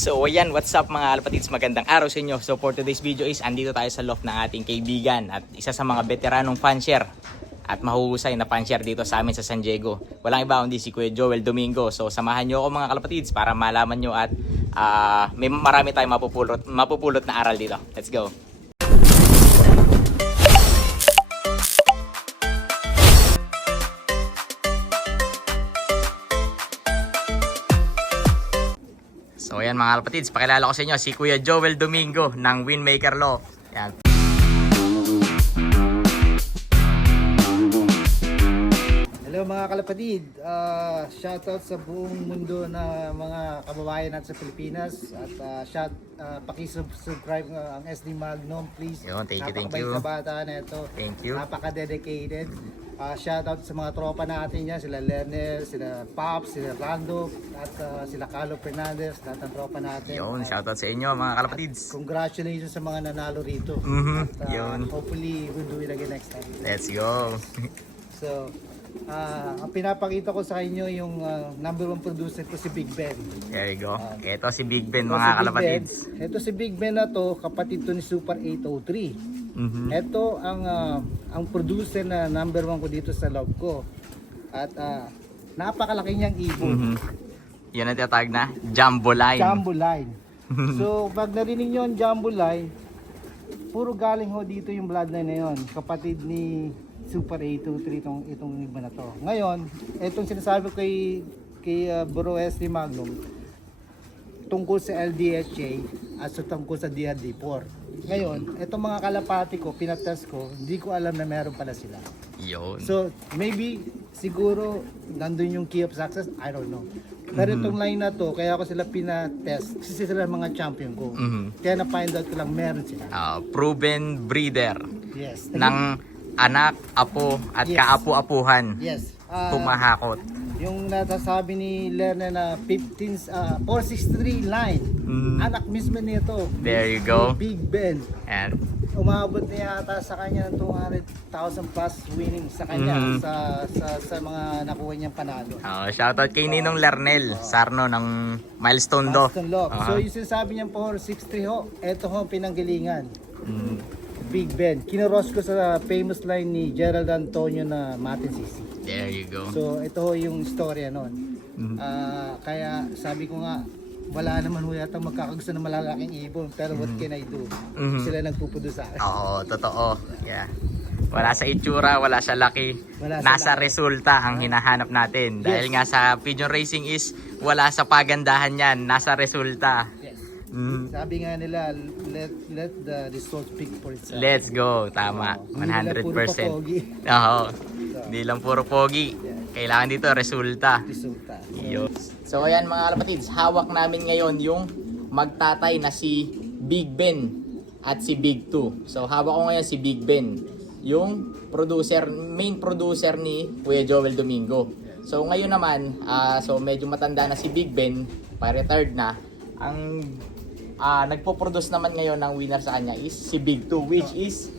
So ayan, what's up mga kalapatids, magandang araw sa inyo. So for today's video is andito tayo sa loft ng ating kaibigan at isa sa mga veteranong fansher at mahuhusay na fansher dito sa amin sa San Diego. Walang iba kundi si Kuya Joel Domingo. So samahan nyo ako mga kalapatids para malaman nyo at may marami tayong mapupulot na aral dito. Let's go! So ayan mga kalapatids, pakilala ko sa inyo si Kuya Joel Domingo ng Winmaker Law. Yan. Hello mga kalapatid, shoutout sa buong mundo na mga kababayan natin sa Pilipinas at paki-subscribe ang SD Magnum please. Yun, thank you. Napakabait na bata na ito. Thank you. Napaka-dedicated. Shoutout sa mga tropa natin yan, sila Lerner, sila Pops, sila Rando, at sila Carlo Fernandez, lahat ng tropa natin. Yun, shoutout sa inyo mga kalapatids. Congratulations sa mga nanalo rito. Yun. Hopefully we'll do it again next time. Let's go. So, ang pinapakita ko sa inyo yung number one producer ko si Big Ben. There you go. Ito si Big Ben Ito mga si Big kalapatids. Ben. Ito si Big Ben na to, kapatid to ni Super 803. Ito ang producer na number one ko dito sa loob ko. At napakalaki niyang ibon. Yan ang tinatawag na Jumbo Line. Jumbo Line. So pag narinig nyo ang Jumbo Line, puro galing ho dito yung bloodline na yun. Kapatid ni Super 823 itong iba na to. Ngayon, itong sinasabi ko kay Bro SD Magnum tungkol sa LDHA at tungkol sa DRD4. Ngayon, itong mga kalapati ko, pinatest ko, hindi ko alam na meron pala sila. Yun. So, maybe, siguro, nandun yung key of success, I don't know. Pero itong line na to, kaya ako sila pinatest, kasi sila mga champion ko. Kaya na-find out ko lang meron sila. Proven breeder Yes. ng anak, apo at Yes. kaapu-apuhan. Yes. Pumahakot. Yung nasasabi ni Lerner na 463 line, anak mismo nito. There you go. Big Ben. And Umabot na yata sa kanya ng 200,000 plus winning sa kanya sa mga nakuha niyang panalo. shoutout kay Ninong Lernel Sarno ng Milestone Do. Boston Lock. So yung sinasabi niyang 460 ho, eto ho ang pinanggalingan. Big Ben. Kinoros ko sa famous line ni Gerald Antonio na Martin Sisi. There you go. So ito ho yung istorya nun. Kaya sabi ko nga, wala naman ho yata magkakagusto ng malalaking ibon, pero what can I do? Sila nagpupudo sa akin. Oo, totoo. Yeah. Wala sa itsura, wala sa laki. Wala sa Nasa laki. resulta ang hinahanap natin. Dahil Yes. nga sa pigeon racing is wala sa pagandahan yan, nasa resulta. Yes. Sabi nga nila, let the result speak for itself. Let's go. Tama. Hindi lang puro 100%. papogi. Oo. Hindi lang puro pogi. Kailangan dito resulta. Resulta. So ayan mga kalapatids, hawak namin ngayon yung magtatay na si Big Ben at si Big 2. So hawak ko ngayon si Big Ben, yung main producer ni Kuya Joel Domingo. So ngayon naman, so medyo matanda na si Big Ben, pa-retired na. Ang nagpo-produce naman ngayon ng winner sa kanya is si Big 2, which is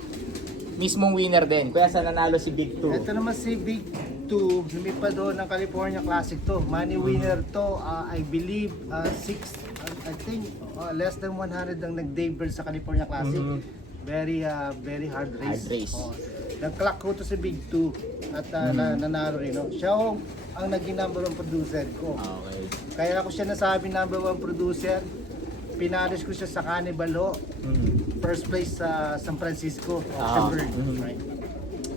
mismong winner din. Kaya sa nanalo si Big 2. Ito naman si Big 2, lumipad doon ng California Classic to. Money winner to, I believe less than 100 ang nag-debut sa California Classic. Very hard race. Hard race. Nag-clock ko to si Big 2 at nanalo rin. No? Siya ang naging number one producer ko. Okay. Kaya ako siya nasabi number one producer. Pinalis ko siya sa Cannibal Ho. First place sa San Francisco, Oceanbird. Right?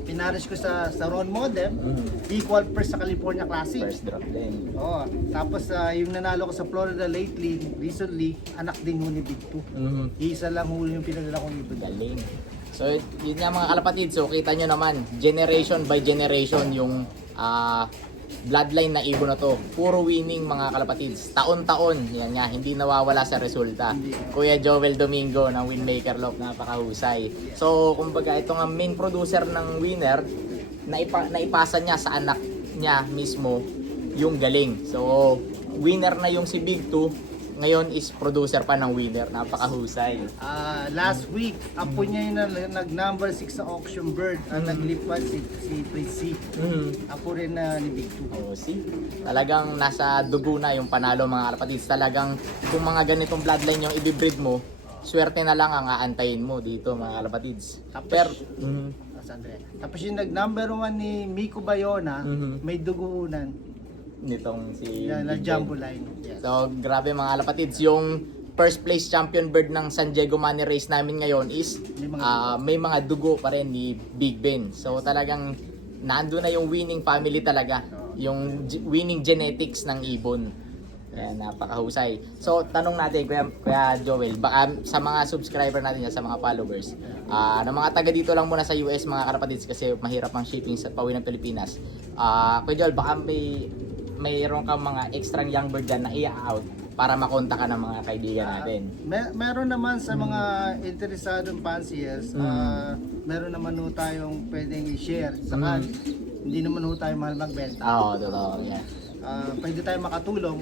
Pinalis ko sa Ron Modem, equal first sa California Classic. First drop din. Tapos yung nanalo ko sa Florida recently, anak din ho ni Big 2. Isa lang ho yung pinadala kong ibon. Galing. So yun nga mga kalapatid, so kita nyo naman, generation by generation yung bloodline na ibon na to. Puro winning mga kalapatids. Taon-taon, yan nga, hindi nawawala sa resulta. Kuya Joel Domingo ng Winmaker Loft, napakahusay. So kumbaga ito nga main producer ng winner, naipasa niya sa anak niya mismo yung galing. So winner na yung si Big 2, ngayon is producer pa ng winner. Napakahusay. Last week, apo niya yung nag-number 6 sa auction bird. Ang naglipad si Prince C. Apo rin na ni Big 2. Oh, see? Talagang nasa dugo na yung panalo mga kalapatids. Talagang kung mga ganitong bloodline yung ibibreed mo, swerte na lang ang aantayin mo dito mga kalapatids. Tapos yung nag-number 1 ni Miko Bayona, may duguunan Nitong si na Big jumbo Ben. line. Yes. So, grabe mga kalapatids. Yung first place champion bird ng San Diego Money Race namin ngayon is may mga dugo pa rin ni Big Ben. So, talagang nando na yung winning family talaga. Yung winning genetics ng ibon. Ayan, napakahusay. So, tanong natin, Kuya Joel, baka sa mga subscriber natin, sa mga followers, na mga taga dito lang muna sa US, mga kalapatids, kasi mahirap ang shipping sa pauwi ng Pilipinas. Kuya Joel, baka mayroon kang mga extra young bird dyan na i-out para makonta ka ng mga kaibigan natin. Meron naman sa mga interesadong fanciers, meron naman ho tayong pwedeng i-share. Saka hindi naman ho tayo mahal magbenta. Oo, totoo. Yeah. Pwede tayo makatulong.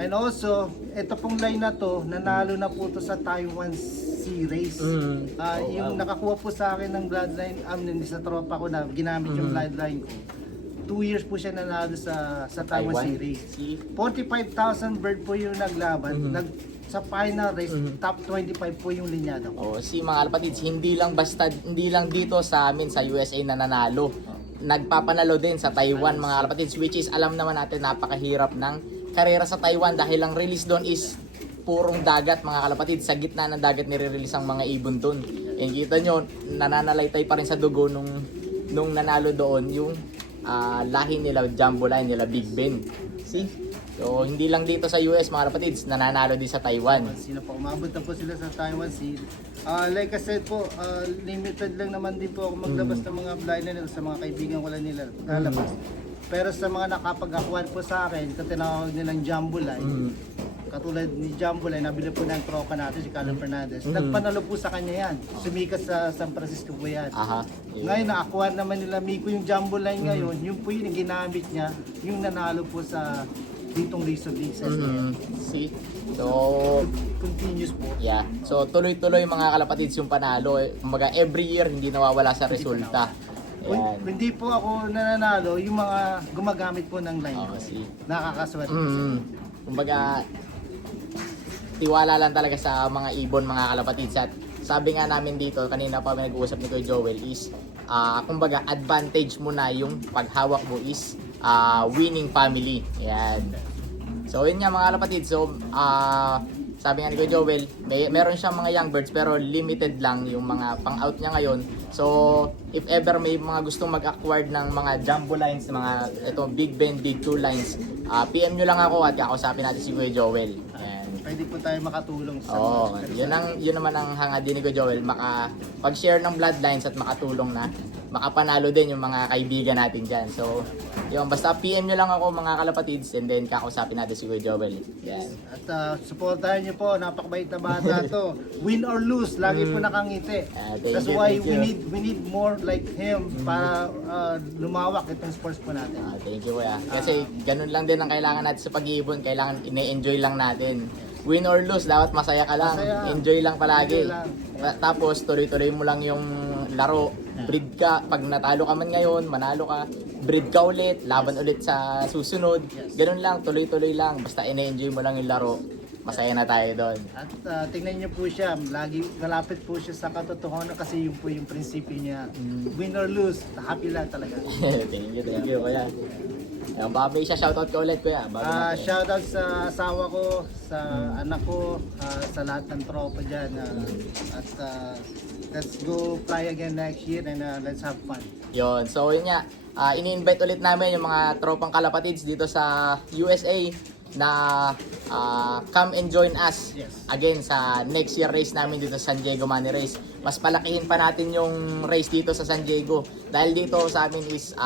And also, ito pong line na to, nanalo na po to sa Taiwan Sea Race. Yung nakakuha po sa akin ng bloodline, sa tropa ko na ginamit yung bloodline ko. 2 years po siya nanalo sa Taiwan Sea Race. 45,000 bird po yung naglaban. Sa final race, top 25 po yung linyada ko. Si mga kalapatids, hindi lang dito sa amin sa USA na nanalo. Nagpapanalo din sa Taiwan mga kalapatids, which is alam naman natin napakahirap ng karera sa Taiwan dahil ang release doon is purong dagat mga kalapatids. Sa gitna ng dagat nire-release ang mga ibon doon. And kita nyo, nananalaytay pa rin sa dugo nung nanalo doon yung lahi nila, jumbo line nila, Big Ben. See? So, hindi lang dito sa US mga kalapatids, nananalo din sa Taiwan. Sila po, umabot na po sila sa Taiwan Sea. Like I said po, limited lang naman din po ako maglabas ng mga blind nila sa mga kaibigan ko lang nila lalabas. Pero sa mga nakapag-akuan po sa akin, ito tinawag nilang jumbo line. Katulad ni Jumbo Line, nabili po ng tropa natin, si Carlo Fernandez. Nagpanalo po sa kanya yan. Sumikat sa San Francisco po yan. Ngayon, naakuha naman nila Miko yung Jumbo Line ngayon. Yung po yun, yung ginamit niya, yung nanalo po sa ditong race of leagues. See? So, continuous po. Yeah. So, tuloy-tuloy mga kalapatids yung panalo. Kumbaga, every year, hindi nawawala sa resulta. Ayan. Hindi po ako nananalo, yung mga gumagamit po ng line ko. Nakakaswerte. Kumbaga, tiwala lang talaga sa mga ibon mga kalapatids. At sabi nga namin dito, kanina pa may nag-uusap ni Kuya Joel is, kumbaga advantage mo na yung paghawak mo is winning family. Yan. So yun nga mga kalapatids. So sabi nga ni Kuya Joel, meron siyang mga young birds pero limited lang yung mga pang-out niya ngayon. So if ever may mga gustong mag-acquire ng mga jumbo lines, mga ito Big Ben, Big 2 lines, PM nyo lang ako at kakausapin natin si Kuya Joel. Pwede po tayo makatulong sa yun naman ang hangad din ni Kuya Joel, pag-share ng bloodlines at makatulong na makapanalo din yung mga kaibigan natin dyan. So, yun, basta PM nyo lang ako mga kalapatids and then kakausapin natin si Kuya Joel. Yan. At supportahan nyo po, napakabait na bata to. Win or lose, lagi po nakangiti. That's why we need more like him para lumawak itong sports po natin. Thank you Kuya. Kasi ganun lang din ang kailangan natin sa pag-iibon. Kailangan ine-enjoy lang natin. Win or lose, dapat masaya ka lang. Enjoy lang palagi. Tapos tuloy-tuloy mo lang yung laro. Breed ka. Pag natalo ka man ngayon, manalo ka. Breed ka ulit, laban ulit sa susunod. Ganun lang, tuloy-tuloy lang. Basta ine-enjoy mo lang yung laro. Masaya na tayo doon. At tingnan niyo po siya, lagi malapit po siya sa katotohanan kasi yun po yung prinsipyo niya. Win or lose, happy lang talaga. Thank you Kuya. Ayun, baka may shoutout ka ulit Kuya. Shoutout sa asawa ko, sa anak ko, sa lahat ng tropa dyan. At let's go fly again next year and let's have fun. Yun, so yun nga, ini-invite ulit namin yung mga tropang kalapatids dito sa USA na come and join us again sa next year race namin dito sa San Diego Money Race. Mas palakihin pa natin yung race dito sa San Diego dahil dito sa amin is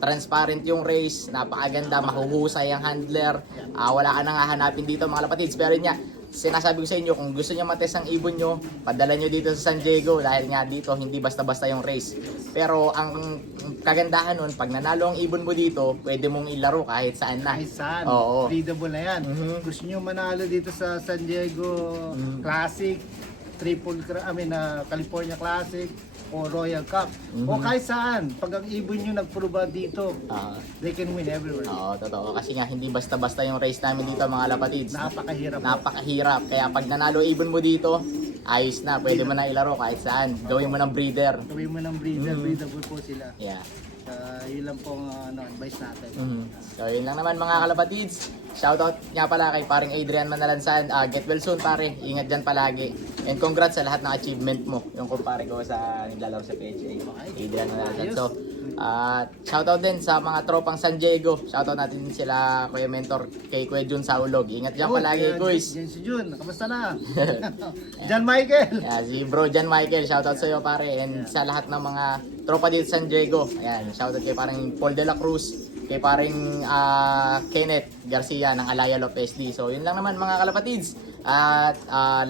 transparent yung race, napakaganda, mahuhusay ang handler, wala ka nang hahanapin dito mga kalapatids. Pero yun nga, sinasabi ko sa inyo, kung gusto niyo matest ang ibon nyo, padala nyo dito sa San Diego dahil nga dito hindi basta-basta yung race. Pero ang kagandahan nun, pag nanalo ang ibon mo dito, pwede mong ilaro kahit saan na. Kahit saan. Oo. Breedable na yan. Mhm. Gusto nyo manalo dito sa San Diego Classic, California Classic, o Royal Cup. O kahit saan. Pag ang ibon nyo nagpruba dito, Ah, they can win everywhere. oo, totoo. Kasi nga hindi basta-basta yung race namin dito mga lapatids. Napakahirap. Napakahirap. Kaya pag nanalo ibon mo dito, ayos na. Pwede mo na ilaro kahit saan. Gawin mo ng breeder. Gawin mo ng breeder, breedable po sila. Yeah. Yun lang po ang advice natin. So yun lang naman mga kalapatids. Shoutout nga pala kay paring Adrian Manalansan. Get well soon pare. Ingat dyan palagi. And congrats sa lahat ng achievement mo. Yung kumpare ko sa naglalaro sa PHA. Adrian Manalansan. So shoutout din sa mga tropang San Diego. Shoutout natin sila Kuya Mentor kay Kuya Jun Saulog. Ingat dyan palagi guys. Jan si Jun, kamusta na? Jan Michael. Si bro Jan Michael, shoutout sa iyo pare. And sa lahat ng mga tropa dito sa San Diego. Ayan, shoutout kay parang Paul De La Cruz, kay paring Kenneth Garcia ng Alaya Lopez D. So yun lang naman mga kalapatids. At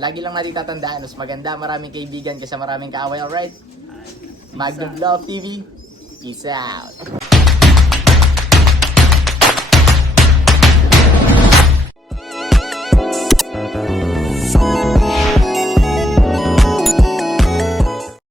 lagi lang natin tatandaan, mas maganda maraming kaibigan kaysa maraming kaaway. Alright? Magdog Love TV. Peace out.